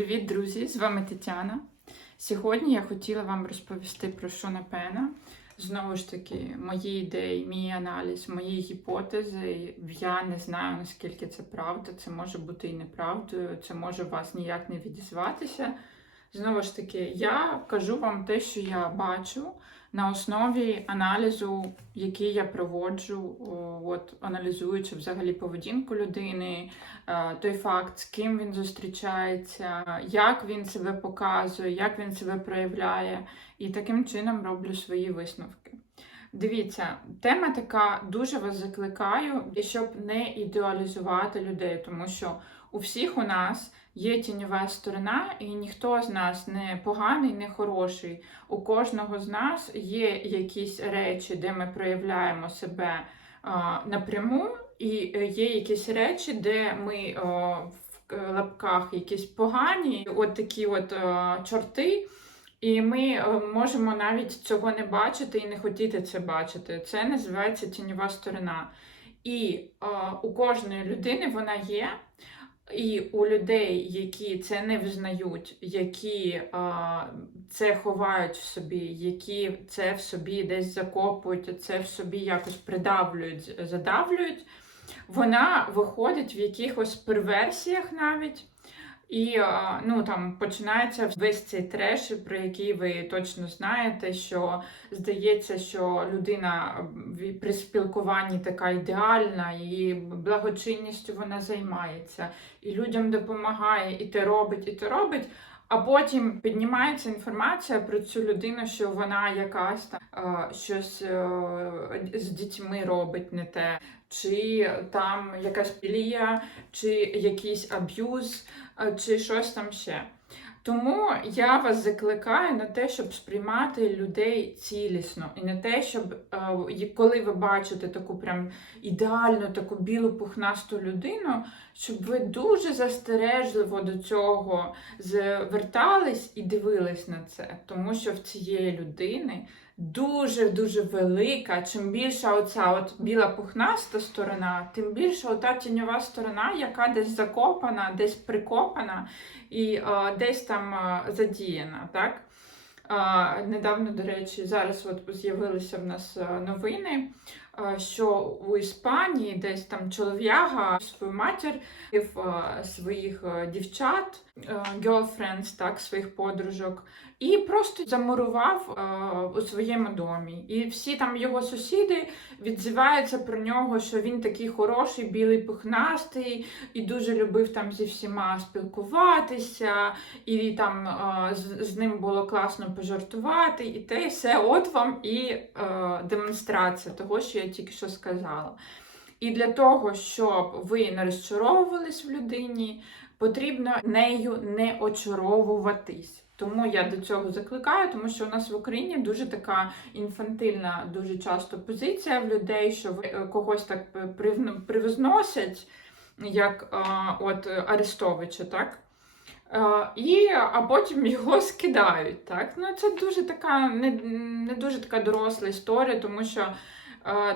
Привіт, друзі! З вами Тетяна. Сьогодні я хотіла вам розповісти про Шона Пена. Знову ж таки, мої ідеї, мій аналіз, мої гіпотези. Я не знаю, наскільки це правда. Це може бути і неправдою, це може вас ніяк не відізватися. Знову ж таки, я кажу вам те, що я бачу на основі аналізу, який я проводжу, от аналізуючи взагалі поведінку людини, е, той факт, з ким він зустрічається, як він себе показує, як він себе проявляє, і таким чином роблю свої висновки. Дивіться, тема така дуже вас закликаю, щоб не ідеалізувати людей, тому що у всіх у нас є тіньова сторона, і ніхто з нас не поганий, не хороший. У кожного з нас є якісь речі, де ми проявляємо себе а, напряму, і е, є якісь речі, де ми а, в е, лапках якісь погані, от такі от чорти. І ми е, можемо навіть цього не бачити і не хотіти це бачити. Це називається тіньова сторона. І е, у кожної людини вона є. І у людей, які це не визнають, які а, це ховають в собі, які це в собі десь закопують, це в собі якось придавлюють, задавлюють, вона виходить в якихось перверсіях навіть. І ну там починається весь цей треш, про який ви точно знаєте, що здається, що людина при спілкуванні така ідеальна, і благочинністю вона займається, і людям допомагає, і те робить, і те робить. А потім піднімається інформація про цю людину, що вона якась там е, щось е, з дітьми робить не те, чи там якась пілія, чи якийсь аб'юз, е, чи щось там ще. Тому я вас закликаю на те, щоб сприймати людей цілісно, і на те, щоб е, коли ви бачите таку прям ідеальну, таку білу пухнасту людину, щоб ви дуже застережливо до цього звертались і дивились на це, тому що в цієї людини дуже дуже велика. Чим більша оця от біла пухнаста сторона, тим більша ота тіньова сторона, яка десь закопана, десь прикопана і е, десь там е, задіяна. Так? Е, недавно, до речі, зараз от з'явилися в нас новини, що у Іспанії десь там чолов'яга свою матір е, своїх е, дівчат, е, girlfriends, так, своїх подружок, і просто замурував е, у своєму домі. І всі там його сусіди відзиваються про нього, що він такий хороший, білий пухнастий, і дуже любив там зі всіма спілкуватися, і там е, з, з ним було класно пожартувати, і те, і все. От вам і е, демонстрація того, що я тільки що сказала. І для того, щоб ви не розчаровувались в людині, потрібно нею не очаровуватись. Тому я до цього закликаю, тому що у нас в Україні дуже така інфантильна, дуже часто позиція в людей, що е, когось так прив- привозносять, як е, от Арестовича, так? Е, І, а потім його скидають. Так? Ну, це дуже така не, не дуже така доросла історія, тому що е,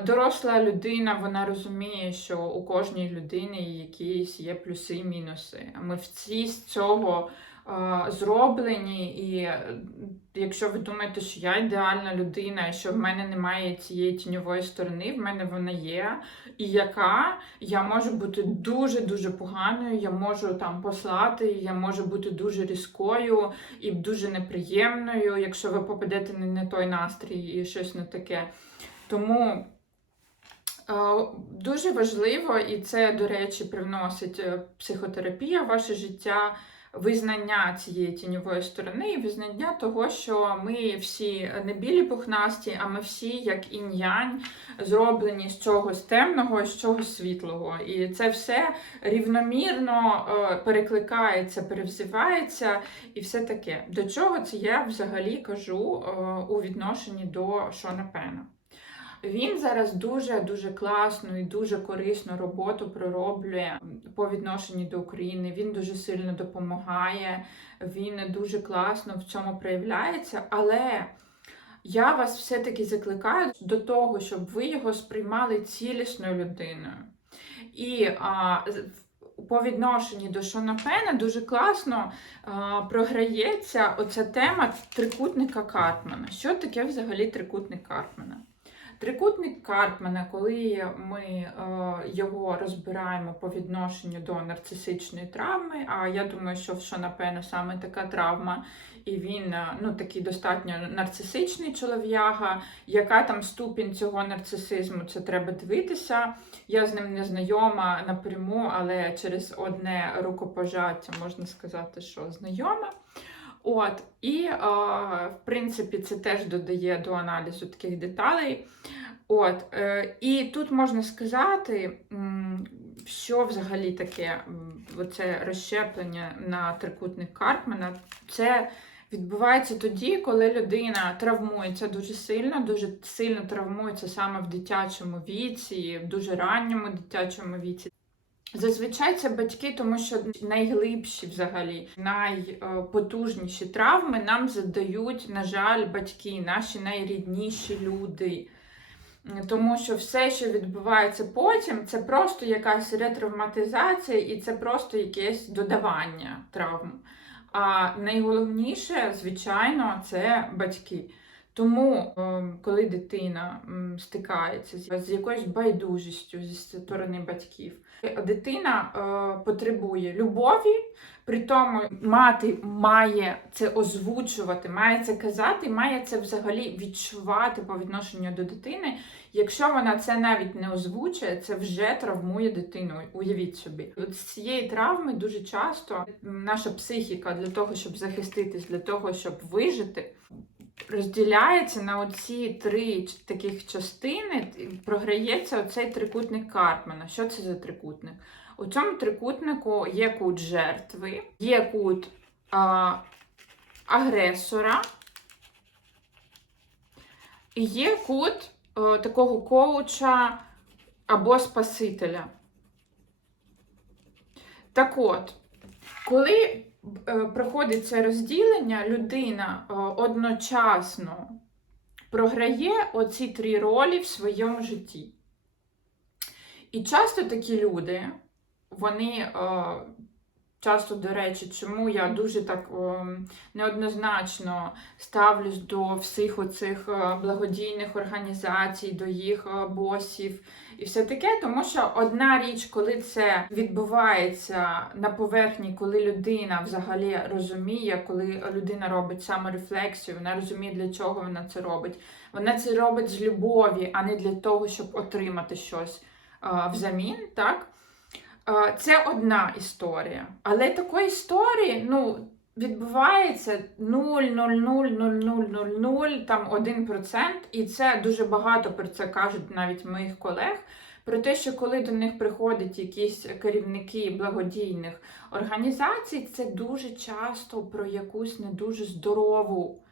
доросла людина вона розуміє, що у кожній людини якісь є плюси і мінуси. Ми всі з цього е, зроблені, і е, якщо ви думаєте, що я ідеальна людина, що в мене немає цієї тіньової сторони, в мене вона є, і яка я можу бути дуже-дуже поганою, я можу там послати, я можу бути дуже різкою і дуже неприємною, якщо ви попадете не на той настрій і щось не таке. Тому е, дуже важливо, і це, до речі, привносить е, психотерапія в ваше життя. Визнання цієї тіньової сторони і визнання того, що ми всі не білі пухнасті, а ми всі, як інь-янь, зроблені з чогось темного і з чогось світлого. І це все рівномірно е, перекликається, перевзивається і все таке. До чого це я взагалі кажу у відношенні до Шона Пена? Він зараз дуже дуже класну і дуже корисну роботу пророблює по відношенню до України. Він дуже сильно допомагає, він дуже класно в цьому проявляється. Але я вас все-таки закликаю до того, щоб ви його сприймали цілісною людиною. І а, по відношенню до Шона Пена дуже класно е, програється оця тема трикутника Карпмана. Що таке взагалі трикутник Карпмана? Трикутник Карпмана, коли ми е, його розбираємо по відношенню до нарцисичної травми, а я думаю, що в Шона Пена саме така травма, і він е, ну, такий достатньо нарцисичний чолов'яга. Яка там ступінь цього нарцисизму, це треба дивитися. Я з ним не знайома напряму, але через одне рукопожаття можна сказати, що знайома. От, і, е, в принципі, це теж додає до аналізу таких деталей. От, е, і тут можна сказати, що взагалі таке оце розщеплення на трикутник Карпмана. Це відбувається тоді, коли людина травмується дуже сильно, дуже сильно травмується саме в дитячому віці, в дуже ранньому дитячому віці. Зазвичай це батьки, тому що найглибші, взагалі, найпотужніші травми нам задають, на жаль, батьки, наші найрідніші люди. Тому що все, що відбувається потім, це просто якась ретравматизація і це просто якесь додавання травм. А найголовніше, звичайно, це батьки. Тому, ем, коли дитина стикається з якоюсь байдужістю зі сторони батьків, дитина е, потребує любові, при тому мати має це озвучувати, має це казати, має це взагалі відчувати по відношенню до дитини. Якщо вона це навіть не озвучує, це вже травмує дитину. Уявіть собі, От з цієї травми дуже часто наша психіка для того, щоб захиститись, для того, щоб вижити, розділяється на оці три таких частини. Програється оцей трикутник Карпмана. Що це за трикутник? У цьому трикутнику є кут жертви, є кут а, агресора і є кут е, такого коуча або спасителя. Так от, коли проходить це розділення, людина е, одночасно програє оці три ролі в своєму житті. І часто такі люди, вони е, часто, до речі, чому я дуже так е, неоднозначно ставлюсь до всіх оцих е, благодійних організацій, до їх е, босів і все таке, тому що одна річ, коли це відбувається на поверхні, коли людина взагалі розуміє, коли людина робить саморефлексію, вона розуміє, для чого вона це робить. Вона це робить з любові, а не для того, щоб отримати щось а, взамін, так? Це одна історія. Але такої історії, ну, відбувається 0,000000, там 1%, і це дуже багато про це кажуть навіть моїх колег. Про те, що коли до них приходять якісь керівники благодійних організацій, це дуже часто про якусь не дуже здорову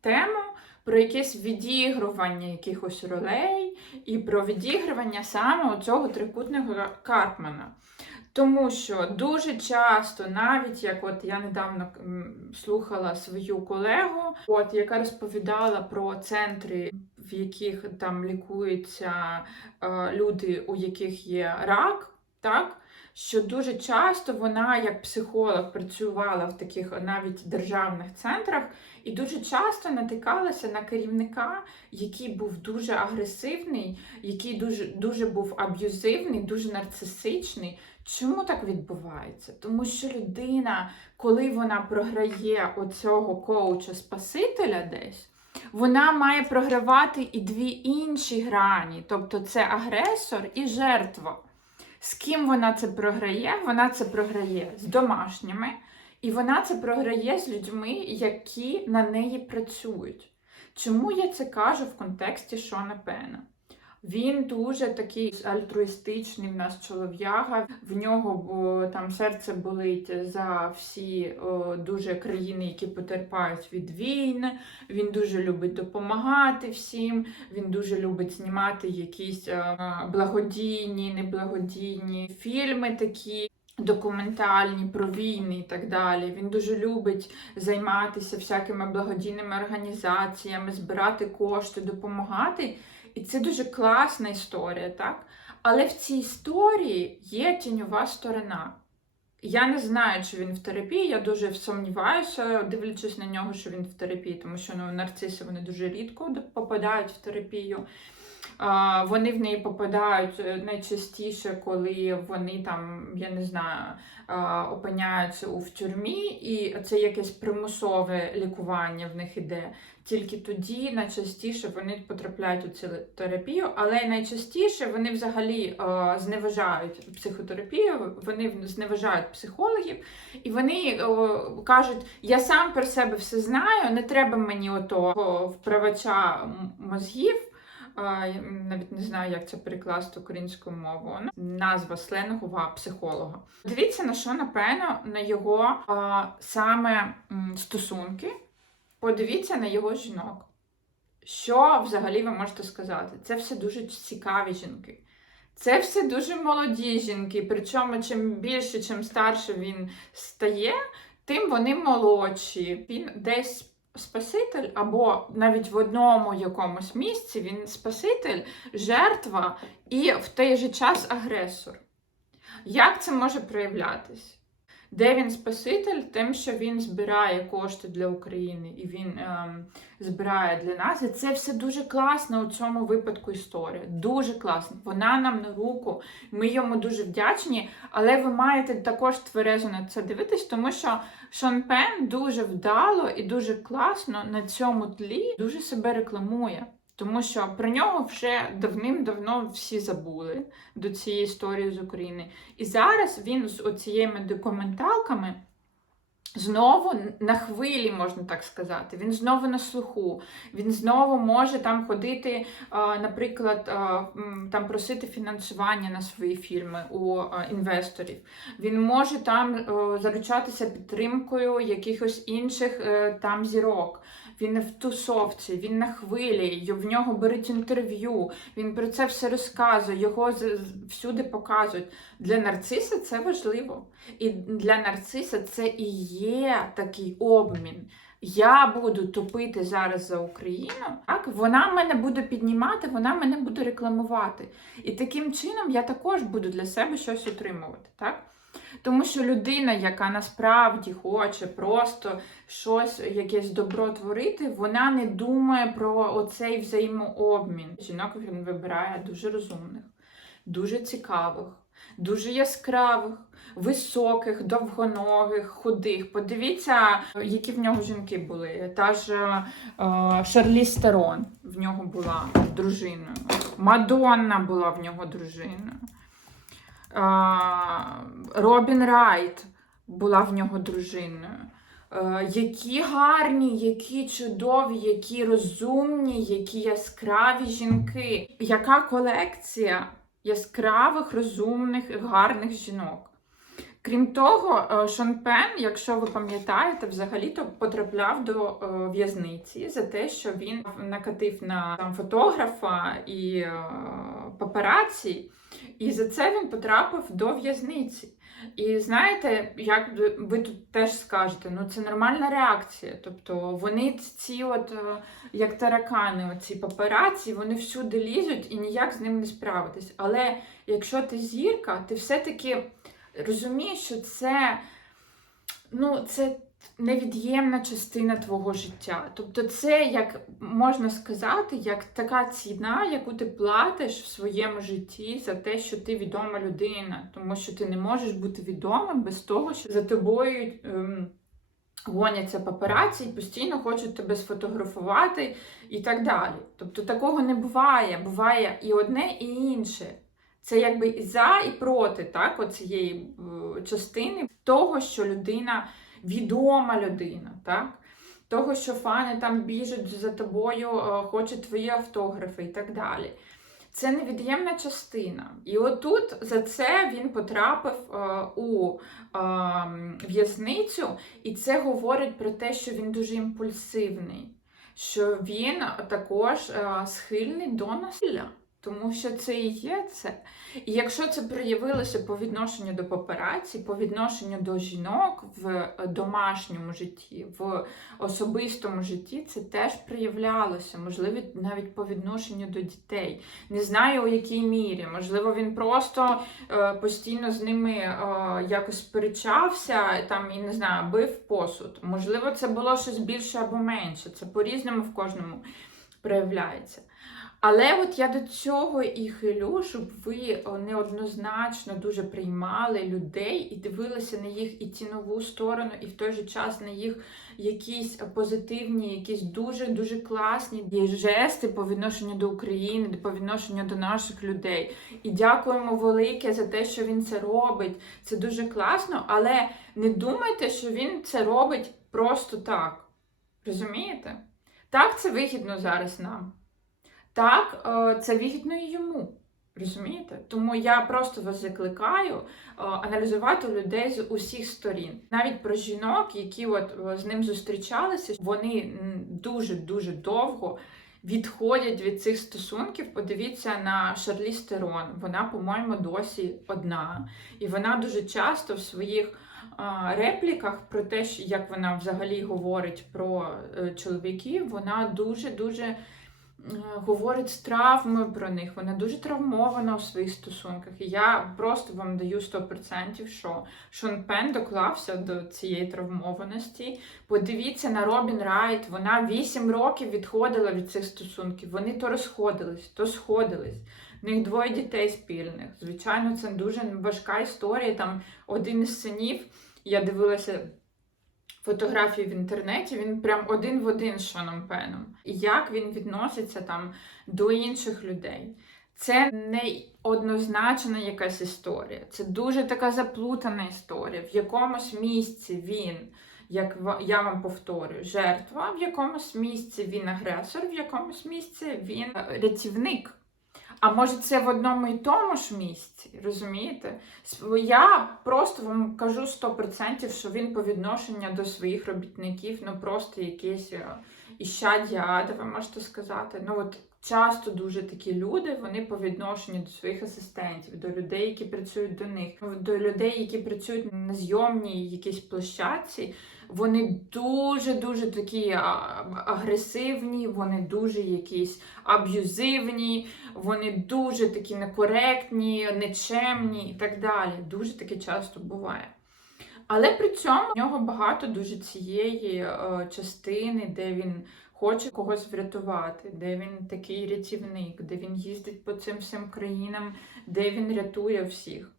тему, про якесь відігрування якихось ролей і про відігрування саме цього трикутного Карпмана. Тому що дуже часто, навіть як от я недавно слухала свою колегу, от яка розповідала про центри, в яких там лікуються е, люди, у яких є рак, так? Що дуже часто вона, як психолог, працювала в таких навіть державних центрах, і дуже часто натикалася на керівника, який був дуже агресивний, який дуже, дуже був аб'юзивний, дуже нарцисичний. Чому так відбувається? Тому що людина, коли вона програє оцього коуча-спасителя десь, вона має програвати і дві інші грані, тобто це агресор і жертва. З ким вона це програє? Вона це програє з домашніми, і вона це програє з людьми, які на неї працюють. Чому я це кажу в контексті Шона Пена? Він дуже такий альтруїстичний в нас чолов'яга. В нього бо, там серце болить за всі о, дуже країни, які потерпають від війни. Він дуже любить допомагати всім. Він дуже любить знімати якісь е, благодійні, неблагодійні фільми такі. Документальні про війни і так далі. Він дуже любить займатися всякими благодійними організаціями, збирати кошти, допомагати. І це дуже класна історія, так? Але в цій історії є тіньова сторона. Я не знаю, чи він в терапії. Я дуже сумніваюся, дивлячись на нього, що він в терапії, тому що ну, нарциси вони дуже рідко попадають в терапію. Вони в неї попадають е, найчастіше, коли вони там, я не знаю, опиняються у в тюрмі, і це якесь примусове лікування в них іде. Тільки тоді найчастіше вони потрапляють у цю терапію, але найчастіше вони взагалі зневажають психотерапію, вони зневажають психологів, і вони кажуть: я сам про себе все знаю, не треба мені ото вправача мозгів. Я навіть не знаю, як це перекласти українською мовою. Ну, Назва сленгова психолога. Дивіться на що напевно на його е, саме стосунки. Подивіться на його жінок. Що взагалі ви можете сказати? Це все дуже цікаві жінки. Це все дуже молоді жінки. Причому, чим більше, чим старше він стає, тим вони молодші. Він десь спаситель, або навіть в одному якомусь місці він спаситель, жертва і в той же час агресор. Як це може проявлятись? Де він спаситель, тим, що він збирає кошти для України і він ем, збирає для нас. І це все дуже класно у цьому випадку історія. Дуже класно. Вона нам на руку. Ми йому дуже вдячні, але ви маєте також тверезо на це дивитись, тому що Шон Пен дуже вдало і дуже класно на цьому тлі дуже себе рекламує. Тому що про нього вже давним-давно всі забули до цієї історії з України. І зараз він з оцією документалками знову на хвилі, можна так сказати. Він знову на слуху. Він знову може там ходити, наприклад, там просити фінансування на свої фільми у інвесторів. Він може там е, заручатися підтримкою якихось інших е, там зірок. Він в тусовці, він на хвилі, в нього беруть інтерв'ю, він про це все розказує, його всюди показують. Для нарциса це важливо. І для нарциса це і є такий обмін. Я буду топити зараз за Україну, так вона мене буде піднімати, вона мене буде рекламувати. І таким чином я також буду для себе щось отримувати. Так? Тому що людина, яка насправді хоче просто щось, якесь добро творити, вона не думає про оцей взаємообмін. Жінок він вибирає дуже розумних, дуже цікавих, дуже яскравих, високих, довгоногих, худих. Подивіться, які в нього жінки були. Та ж е, Шарлі Стерон в нього була дружиною. Мадонна була в нього дружиною. Робін Райт була в нього дружиною. Е, Які гарні, які чудові, які розумні, які яскраві жінки. Яка колекція яскравих, розумних, гарних жінок. Крім того, е, Шон Пен, якщо ви пам'ятаєте, взагалі-то потрапляв до е, в'язниці за те, що він накатив на там, фотографа і папараці, і за це він потрапив до в'язниці. І знаєте, як ви- тут теж скажете, ну це нормальна реакція. Тобто вони ці, от е, як таракани, оці папараці, вони всюди лізуть і ніяк з ним не справитись. Але якщо ти зірка, ти все-таки розумієш, що це, ну, це невід'ємна частина твого життя. Тобто, це як можна сказати, як така ціна, яку ти платиш в своєму житті за те, що ти відома людина, тому що ти не можеш бути відомим без того, що за тобою. Ем, Гоняться папараці і постійно хочуть тебе сфотографувати і так далі. Тобто такого не буває. Буває і одне, і інше. Це якби і за, і проти так, оцієї е, частини того, що людина відома людина, так? Того, що фани там біжуть за тобою, е, хочуть твої автографи і так далі. Це невід'ємна частина. І отут за це він потрапив е, у е, в'язницю, і це говорить про те, що він дуже імпульсивний, що він також е, схильний до насилля. Тому що це і є це. І якщо це проявилося по відношенню до папераці, по відношенню до жінок в е, домашньому житті, в особистому житті, це теж проявлялося, можливо, навіть по відношенню до дітей. Не знаю у якій мірі. Можливо, він просто е, постійно з ними е, якось сперечався, там і не знаю, бив посуд. Можливо, це було щось більше або менше. Це по-різному в кожному проявляється. Але от я до цього і хилю, щоб ви о, неоднозначно дуже приймали людей і дивилися на їх і цінову сторону, і в той же час на їх якісь позитивні, якісь дуже дуже класні жести по відношенню до України, по відношенню до наших людей. І дякуємо велике за те, що він це робить. Це дуже класно, але не думайте, що він це робить просто так. Розумієте? Так, це вигідно зараз нам. Так, е, це вигідно і йому. Розумієте? Тому я просто вас закликаю е, аналізувати людей з усіх сторін. Навіть про жінок, які от е, з ним зустрічалися, вони дуже дуже довго відходять від цих стосунків. Подивіться на Шарлі Стерон. Вона, по-моєму, досі одна. І вона дуже часто в своїх репліках про те, як вона взагалі говорить про чоловіків, вона дуже-дуже говорить з травмою про них. Вона дуже травмована у своїх стосунках. І я просто вам даю 100%, що Шон Пен доклався до цієї травмованості. Подивіться на Робін Райт. Вона 8 років відходила від цих стосунків. Вони то розходились, то сходились. В них двоє дітей спільних. Звичайно, це дуже важка історія. Там один із синів, я дивилася фотографії в інтернеті, він прям один в один з Шоном Пеном. І як він відноситься там до інших людей. Це не однозначна якась історія. Це дуже така заплутана історія. В якомусь місці він, як я вам повторюю, жертва, в якомусь місці він агресор, в якомусь місці він е, рятівник. А може це в одному і тому ж місці, розумієте? Я просто вам кажу 100%, що він по відношенню до своїх робітників, ну просто якесь е, іщадя ада, ви можете сказати. Ну от часто дуже такі люди, вони по відношенню до своїх асистентів, до людей, які працюють до них, до людей, які працюють на зйомній якійсь площадці. Вони дуже-дуже такі агресивні, вони дуже якісь аб'юзивні, вони дуже такі некоректні, нечемні і так далі. Дуже таке часто буває. Але при цьому в нього багато дуже цієї е, частини, де він хоче когось врятувати, де він такий рятівник, де він їздить по цим всім країнам, де він рятує всіх.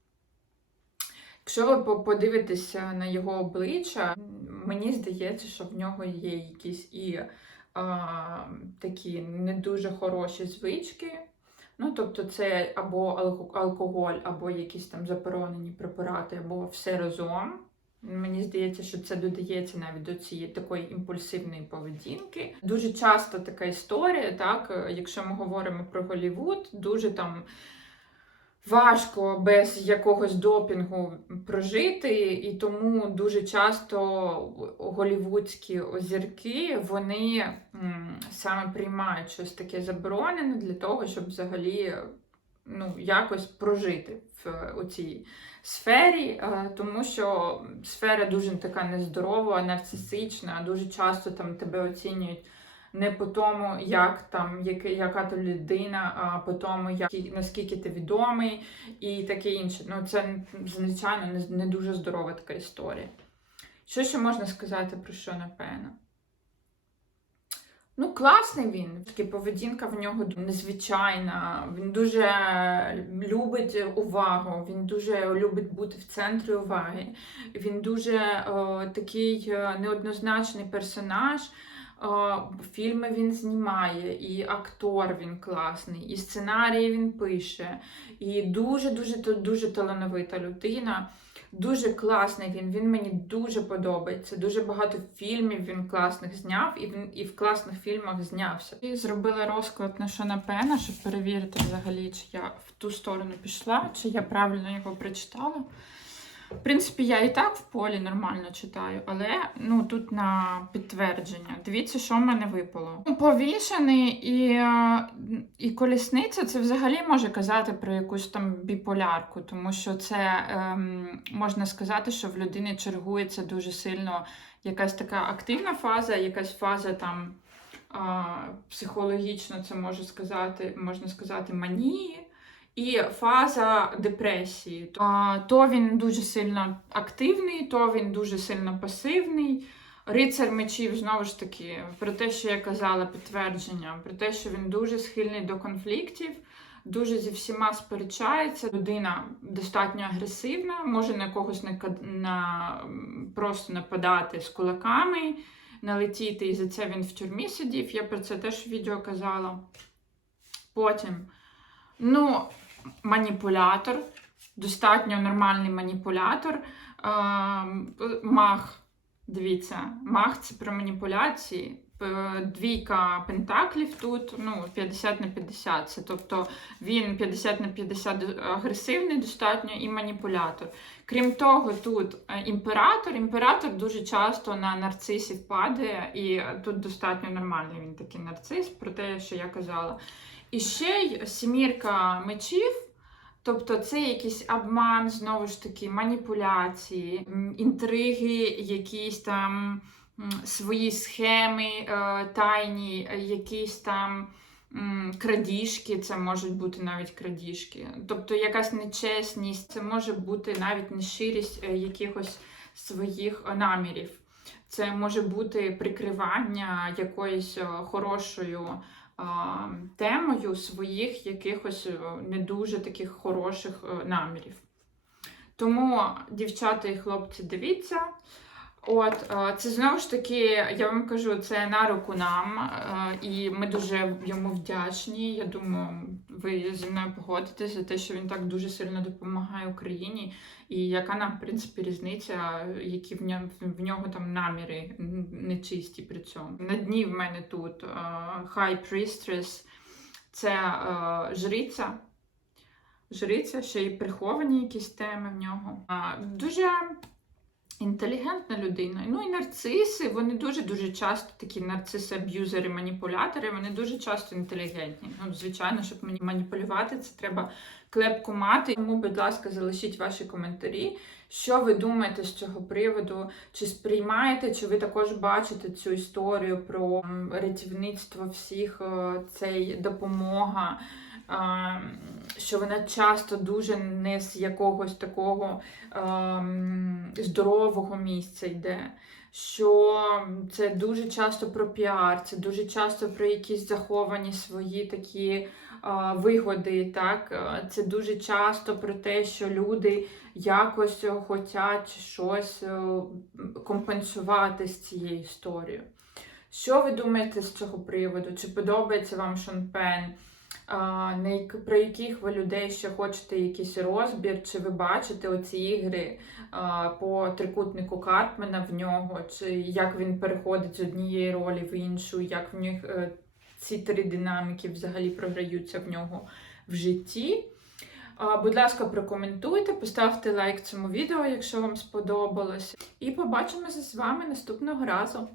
Якщо ви подивитеся на його обличчя, мені здається, що в нього є якісь і а, такі не дуже хороші звички. Ну, тобто, це або алкоголь, або якісь там заборонені препарати, або все разом. Мені здається, що це додається навіть до цієї такої імпульсивної поведінки. Дуже часто така історія, так, е, якщо ми говоримо про Голлівуд, дуже там важко без якогось допінгу прожити, і тому дуже часто голівудські озірки вони саме приймають щось таке заборонене для того, щоб взагалі ну, якось прожити в у цій сфері, е, тому що сфера дуже така нездорова, нарцисична, дуже часто там тебе оцінюють. Не по тому, як там, яка, яка ти людина, а по тому, як, наскільки ти відомий і таке інше. Ну, це, звичайно, не, не дуже здорова така історія. Що ще можна сказати про Шона Пена? Ну, класний він. Таки поведінка в нього незвичайна. Він дуже любить увагу, він дуже любить бути в центрі уваги. Він дуже о, такий е, неоднозначний персонаж. О, Фільми він знімає, і актор він класний, і сценарії він пише, і дуже-дуже дуже талановита людина. Дуже класний він, він мені дуже подобається. Дуже багато фільмів він класних зняв, і він і в класних фільмах знявся. І зробила розклад на Шона Пена, щоб перевірити взагалі, чи я в ту сторону пішла, чи я правильно його прочитала. В принципі, я і так в полі нормально читаю, але ну тут на підтвердження. Дивіться, що в мене випало. Повішений і, і колісниця це взагалі може казати про якусь там біполярку, тому що це ем, можна сказати, що в людини чергується дуже сильно якась така активна фаза, якась фаза там психологічно, це може сказати, можна сказати, манії. І фаза депресії. То, він дуже сильно активний, то він дуже сильно пасивний. Рицар мечів, знову ж таки, про те, що я казала, підтвердження, про те, що він дуже схильний до конфліктів, дуже зі всіма сперечається. Людина достатньо агресивна, може на когось нака- на, просто нападати з кулаками, налетіти, і за це він в тюрмі сидів. Я про це теж в відео казала. Потім, ну, маніпулятор, достатньо нормальний маніпулятор. Ем, Маг, дивіться, маг це про маніпуляції. Двійка пентаклів тут, ну, 50 на 50. Це, тобто він 50 на 50 агресивний достатньо і маніпулятор. Крім того, тут е, імператор. Імператор дуже часто на нарцисів падає, і тут достатньо нормальний він такий нарцис, про те, що я казала. І ще й сімірка мечів. Тобто це якийсь обман, знову ж таки, маніпуляції, інтриги, якісь там свої схеми е, тайні, якісь там крадіжки, це можуть бути навіть крадіжки. Тобто якась нечесність, це може бути навіть нещирість е, якихось своїх е, намірів. Це може бути прикривання якоюсь е, хорошою темою своїх якихось е, не дуже таких хороших е, намірів. Тому, дівчата і хлопці, дивіться. От, е, це знову ж таки, я вам кажу, це на руку нам, е, і ми дуже йому вдячні. Я думаю, ви зі мною погодитесь за те, що він так дуже сильно допомагає Україні, і яка нам, в принципі, різниця, які в нього, в нього там наміри нечисті при цьому. На дні в мене тут е, High Priestess, це жриця. Жриця, ще й приховані якісь теми в нього. Дуже інтелігентна людина. Ну і нарциси, вони дуже-дуже часто такі нарциси, аб'юзери, маніпулятори, вони дуже часто інтелігентні. Ну, звичайно, щоб мені маніпулювати, це треба клепку мати. Тому, будь ласка, залишіть ваші коментарі. Що ви думаєте з цього приводу? Чи сприймаєте, чи ви також бачите цю історію про рятівництво всіх, цей допомога? А, що вона часто дуже не з якогось такого здорового місця йде. Що це дуже часто про піар, це дуже часто про якісь заховані свої такі е, вигоди. Так? Це дуже часто про те, що люди якось хочуть щось е, компенсувати з цією історією. Що ви думаєте з цього приводу? Чи подобається вам Шон Пен? Про яких ви людей ще хочете якийсь розбір, чи ви бачите оці ігри по трикутнику Карпмена в нього, чи як він переходить з однієї ролі в іншу, як в них е, ці три динаміки взагалі програються в нього в житті. Будь ласка, прокоментуйте, поставте лайк цьому відео, якщо вам сподобалось. І побачимося з вами наступного разу.